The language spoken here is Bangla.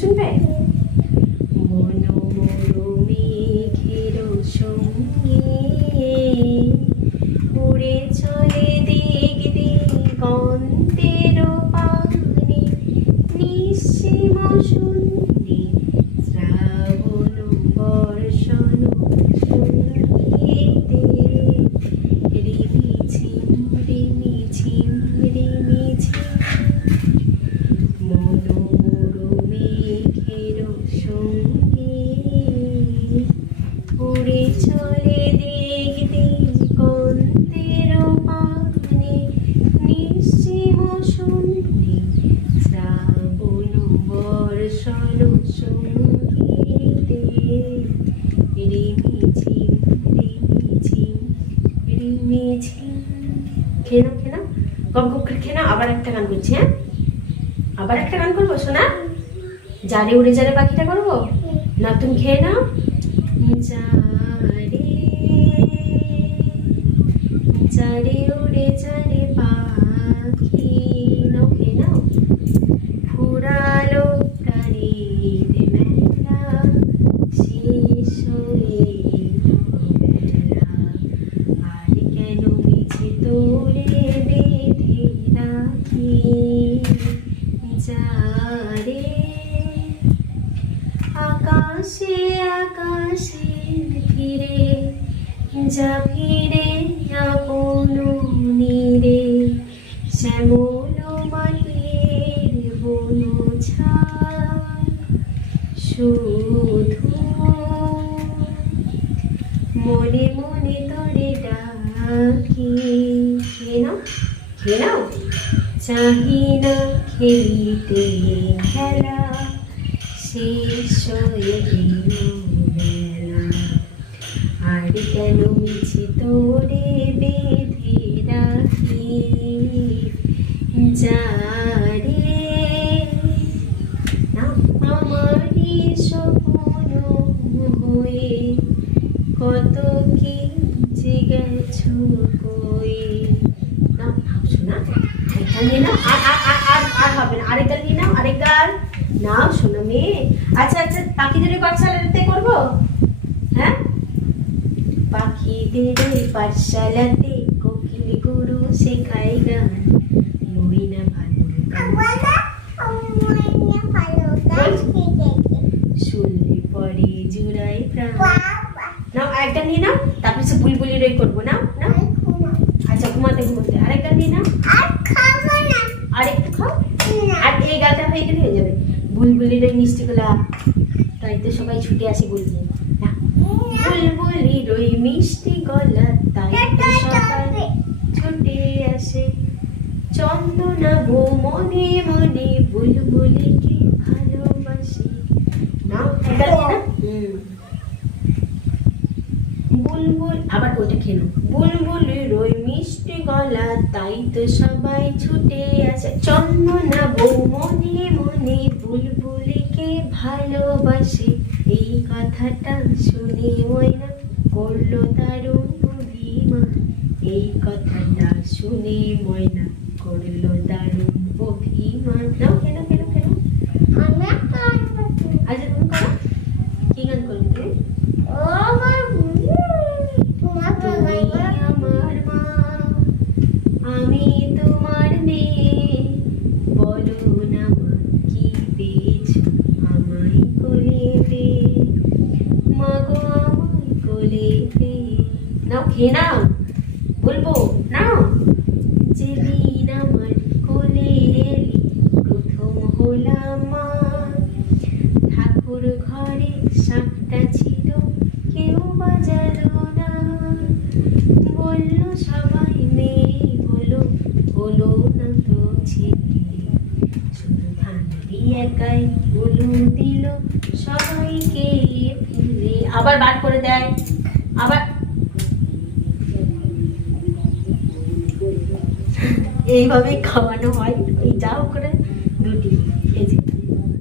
শুনবে? মেঘের সঙ্গে উড়ে চলে দিক দিগন্তের পানে, নিঃসীম শূন্যে শ্রাবণ বর্ষণ সঙ্গীতে রিমিঝিম রিমিঝিম রিমিঝিম। মেঘের সঙ্গে উড়ে চলে দিক দিগন্তের পানে, নিঃসীম শূন্যে শ্রাবণ বর্ষণ সঙ্গীতে রিমিঝিম রিমিঝিম রিমিঝিম। খেয়ে নাও খেয়ে নাও, গপ গপ করে খেয়ে নাও। আবার একটা গান করছি। হ্যাঁ, আবার একটা গান করবো শোনা? যারে উড়ে যারে পাখিটা করবো না? তুমি খেয়ে নাও। যারে যারে উড়ে যারে পাখি, নাও খেয়ে নাও। ফুরালো প্রাণীর মেলা, শেষ হয়ে বেলা, আর কেন মিছে তোরে বেঁধে রাখি। যারে আকাশে আকাশে ফিরে যা ফিরে আপন নীরে, শ্যামল মাটির বন ছায় শুধু মনে মনে তোরে ডাকি। খেয়ে নাও খেয়ে নাও। চাহি না খেলিতে খেলা, শেষ হয়ে গেল বেলা, আর কেন মিছে তোরে বেঁধে রাখি। যারে আমারই স্বপ্ন হয়ে কত কি যে গেছো কই। না শোনা, একটা নিয়ে নাও। আর হবে না, আরেকটা নিয়ে নাও। আরেকটা নাও শোনো মেয়ে। আচ্ছা আচ্ছা, পাখিদের পাঠশালাতে করবো? হ্যাঁ, পাখিদের পাঠশালাতে কোকিল গুরু শেখায় গান, মইনা ভালো শুনলে পরে জুড়াই প্রাণ। নাও আরেকটা নিয়ে নাও, তারপর সে বুলবুলিরই করবো। নাও নাও। আচ্ছা ঘুমাতে ঘুমাতে আরেকটা নিয়ে নাও। আর একটু খাও। আর এই গালটা হয়ে গেলে হয়ে যাবে। বুলবুলির ওই মিষ্টি গলা, তাই তো সবাই ছুটে আসে বলবে। বুলবুলির ওই মিষ্টি গলা, তাই তো সবাই ছুটে আসে। চন্দনা বো মনে মনে বুলবুলিকে ভালোবাসে। নাও এটা নিয়ে না। বুলবুল, আবার ওইটা খেয়ে নাও। বুলবুলির ওই মিষ্টি গলা, তাই তো সবাই ছুটে আসে। চন্দনা বউ মনে মনে বুলবুলিকে ভালোবাসে। এই কথাটা শুনে ময়না করলো দারুণ অভিমান। এই কথাটা শুনে ময়না করলো দারুণ অভিমান। নাও কেন কেন কেন। আচ্ছা তুমি করো, কি গান করবে তুমি? তুমি আমার মা, আমি তোমার মেয়ে, বলো না মা কি পেয়েছো আমায় কোলে পেয়ে, মা গো আমায় কোলে পেয়ে। নাও খেয়ে নাও, বলবো নাও। যেদিন আমার কোলে এলি প্রথম হলাম মা, ঠাকুর ঘরে সাপটা ছিল কেউ বাজালো না, বললো সবাই মেয়ে হলো, হলো না তো ছেলে, শুধু ধানটি একাই বলু দিল সবাইকে ফেলে। আবার বার করে দেয়। আবার এইভাবে খাওয়ানো হয়। ওই যাও করে দুটি